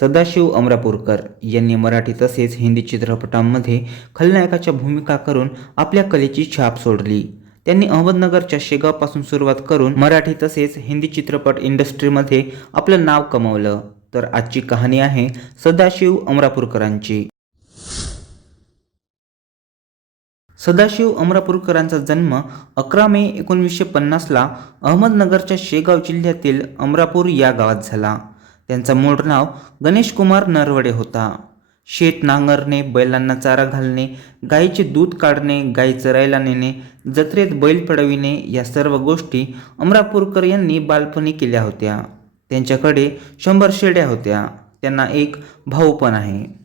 सदाशिव अमरापूरकर यांनी मराठी तसेच हिंदी चित्रपटांमध्ये खलनायकाच्या भूमिका करून आपल्या कलेची छाप सोडली. त्यांनी अहमदनगरच्या शेगावपासून सुरुवात करून मराठी तसेच हिंदी चित्रपट इंडस्ट्रीमध्ये आपलं नाव कमवलं. तर आजची कहाणी आहे सदाशिव अमरापूरकरांची. सदाशिव अमरापूरकरांचा जन्म अकरा मे एकोणीसशे पन्नासला अहमदनगरच्या शेगाव जिल्ह्यातील अमरापूर या गावात झाला. त्यांचं मूळ नाव गणेशकुमार नरवडे होता. शेत नांगरणे बैलांना चारा घालणे गाईचे दूध काढणे गाई चरायला नेणे जत्रेत बैल पडविणे या सर्व गोष्टी अमरापूरकर यांनी बालपणी केल्या होत्या. त्यांच्याकडे शंभर शेड्या होत्या. त्यांना एक भाऊ पण आहे.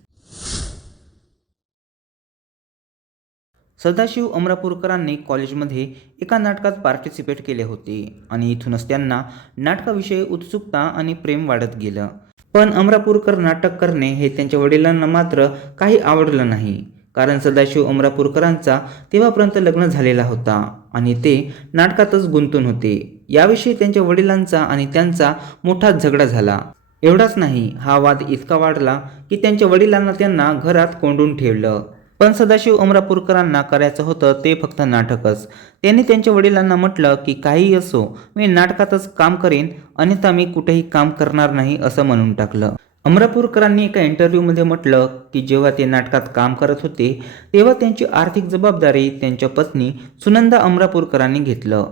सदाशिव अमरापूरकरांनी कॉलेजमध्ये एका नाटकात पार्टिसिपेट केले होते आणि इथूनच त्यांना नाटकाविषयी उत्सुकता आणि प्रेम वाढत गेलं. पण अमरापूरकर नाटक करणे हे त्यांच्या वडिलांना मात्र काही आवडलं नाही. कारण सदाशिव अमरापूरकरांचा तेव्हापर्यंत लग्न झालेला होता आणि ते नाटकातच गुंतून होते. याविषयी त्यांच्या वडिलांचा आणि त्यांचा मोठा झगडा झाला. एवढाच नाही हा वाद इतका वाढला की त्यांच्या वडिलांना त्यांना घरात कोंडून ठेवलं. पण सदाशिव अमरापूरकरांना करायचं होतं ते फक्त नाटकच. त्यांनी त्यांच्या वडिलांना म्हटलं की काहीही असो मी नाटकातच काम करेन अन्यथा मी कुठेही काम करणार नाही असं म्हणून टाकलं. अमरापूरकरांनी एका इंटरव्ह्यूमध्ये म्हटलं की जेव्हा ते नाटकात काम करत होते तेव्हा त्यांची आर्थिक जबाबदारी त्यांच्या पत्नी सुनंदा अमरापूरकरांनी घेतलं.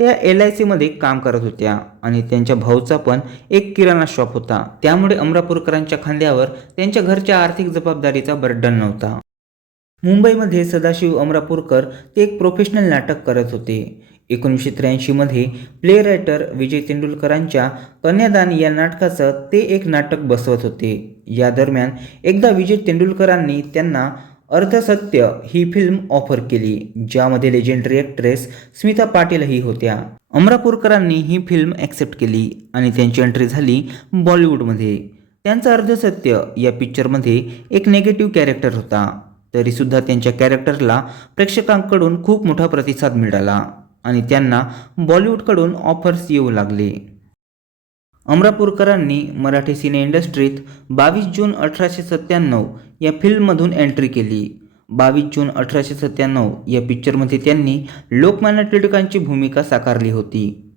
त्या एल आय सीमध्ये काम करत होत्या आणि त्यांच्या भाऊचा पण एक किराणा शॉप होता. त्यामुळे अमरापूरकरांच्या खांद्यावर त्यांच्या घरच्या आर्थिक जबाबदारीचा बर्डन नव्हता. मुंबईमध्ये सदाशिव अमरापूरकर ते एक प्रोफेशनल नाटक करत होते. एकोणीसशे त्र्याऐंशीमध्ये प्ले रायटर विजय तेंडुलकरांच्या कन्यादान या नाटकाचं ते एक नाटक बसवत होते. या दरम्यान एकदा विजय तेंडुलकरांनी त्यांना अर्धसत्य ही फिल्म ऑफर केली ज्यामध्ये लेजेंडरी ॲक्ट्रेस स्मिता पाटीलही होत्या. अमरापूरकरांनी ही फिल्म ॲक्सेप्ट केली आणि त्यांची एंट्री झाली बॉलिवूडमध्ये त्यांचं अर्धसत्य या पिक्चरमध्ये एक नेगेटिव्ह कॅरेक्टर होता. तरीसुद्धा त्यांच्या कॅरेक्टरला प्रेक्षकांकडून खूप मोठा प्रतिसाद मिळाला आणि त्यांना बॉलिवूडकडून ऑफर्स येऊ लागले. अमरापूरकरांनी मराठी सिने इंडस्ट्रीत बावीस जून अठराशे सत्त्याण्णव या फिल्ममधून एंट्री केली. बावीस जून अठराशे सत्त्याण्णव या पिक्चरमध्ये त्यांनी लोकमान्य टिळकांची भूमिका साकारली होती.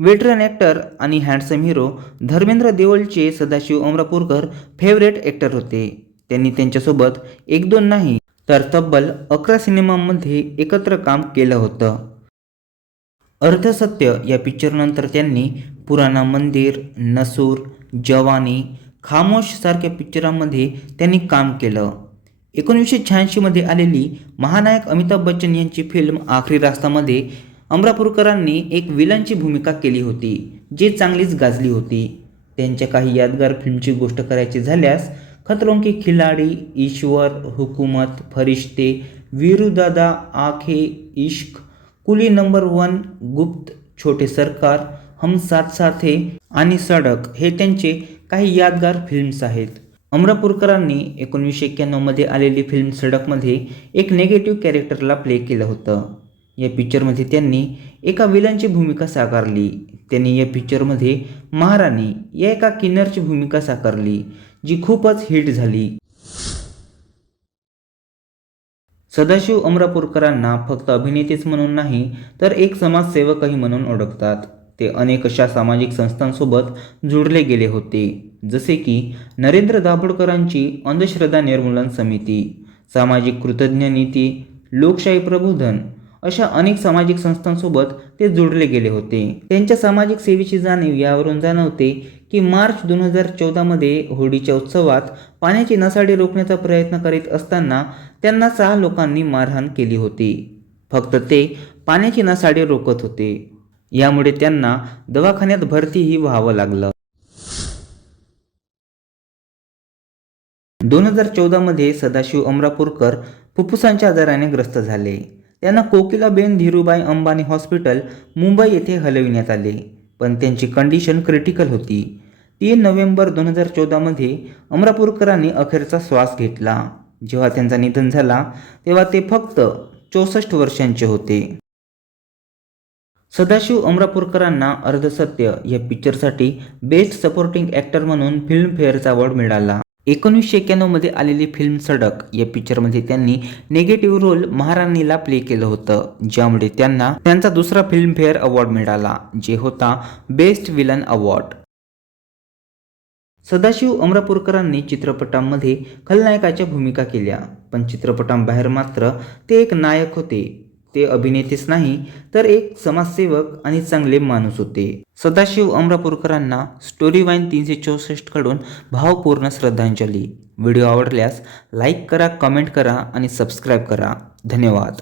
वेटरन ॲक्टर आणि हँडसम हिरो धर्मेंद्र देवलचे सदाशिव अमरापूरकर फेवरेट ॲक्टर होते. त्यांनी त्यांच्यासोबत एक दोन नाही तर तब्बल अकरा सिनेमांमध्ये एकत्र काम केलं होतं. अर्धसत्य या पिक्चरनंतर त्यांनी पुराणा मंदिर नसूर जवानी खामोश सारख्या पिक्चरांमध्ये त्यांनी काम केलं. एकोणीसशे शहाऐंशीमध्ये आलेली महानायक अमिताभ बच्चन यांची फिल्म आखरी रास्तामध्ये अमरापूरकरांनी एक विलनची भूमिका केली होती जी चांगलीच गाजली होती. त्यांच्या काही यादगार फिल्मची गोष्ट करायची झाल्यास खतरों के खिलाडी ईश्वर हुकूमत फरिश्ते वीरूदादा आखे इश्क कुली नंबर वन गुप्त छोटे सरकार हम साथ साथ हे आणि सडक हे त्यांचे काही यादगार फिल्म्स आहेत. अमरापूरकरांनी एकोणीसशे एक्क्याण्णवमध्ये आलेली फिल्म सडकमध्ये एक नेगेटिव्ह कॅरेक्टरला प्ले केलं होतं. या पिक्चरमध्ये त्यांनी एका विलनची भूमिका साकारली. त्यांनी या पिक्चरमध्ये महाराणी या एका किन्नरची भूमिका साकारली. जी खूपच हिट झाली. सदाशिव अमरापूरकरांना फक्त अभिनेतेच म्हणून नाही तर एक समाजसेवकही म्हणून ओळखतात. ते अनेक अशा सामाजिक संस्थांसोबत जोडले गेले होते जसे की नरेंद्र दाभोळकरांची अंधश्रद्धा निर्मूलन समिती सामाजिक कृतज्ञ नीती लोकशाही प्रबोधन अशा अनेक सामाजिक संस्थांसोबत ते जोडले गेले होते. त्यांच्या सामाजिक सेवेची जाणीव यावरून जाणवते की मार्च दोन हजार चौदामध्ये होळीच्या उत्सवात पाण्याची नसाडी रोखण्याचा प्रयत्न करीत असताना त्यांना सहा लोकांनी मारहाण केली होती. फक्त ते पाण्याची नसाडी रोखत होते. यामुळे त्यांना दवाखान्यात भरतीही व्हावं लागलं. दोन हजार चौदामध्ये सदाशिव अमरापूरकर फुफ्फुसांच्या आजाराने ग्रस्त झाले. त्यांना कोकिलाबेन धीरूभाई अंबानी हॉस्पिटल मुंबई येथे हलविण्यात आले. पण त्यांची कंडिशन क्रिटिकल होती. तीन नोव्हेंबर दोन हजार चौदामध्ये अमरापूरकरांनी अखेरचा श्वास घेतला. जेव्हा त्यांचा निधन झाला तेव्हा ते फक्त चौसष्ट वर्षांचे होते. सदाशिव अमरापूरकरांना अर्धसत्य या पिक्चरसाठी बेस्ट सपोर्टिंग ॲक्टर म्हणून फिल्मफेअरचा अवॉर्ड मिळाला. एकोणीसशे एक्क्याण्णवमध्ये आलेली फिल्म सडक या पिक्चरमध्ये त्यांनी नेगेटिव्ह रोल महाराणीला प्ले केलं होतं. ज्यामुळे त्यांना त्यांचा दुसरा फिल्मफेअर अवॉर्ड मिळाला जे होता बेस्ट विलन अवॉर्ड सदाशिव अमरापूरकरांनी चित्रपटांमध्ये खलनायकाच्या भूमिका केल्या पण चित्रपटांबाहेर मात्र ते एक नायक होते. ते अभिनेतेच नाही तर एक समाजसेवक आणि चांगले माणूस होते. सदाशिव अमरापूरकरांना स्टोरी वाईन तीनशे चौसष्टकडून भावपूर्ण श्रद्धांजली. व्हिडिओ आवडल्यास लाईक करा कमेंट करा आणि सबस्क्राईब करा. धन्यवाद.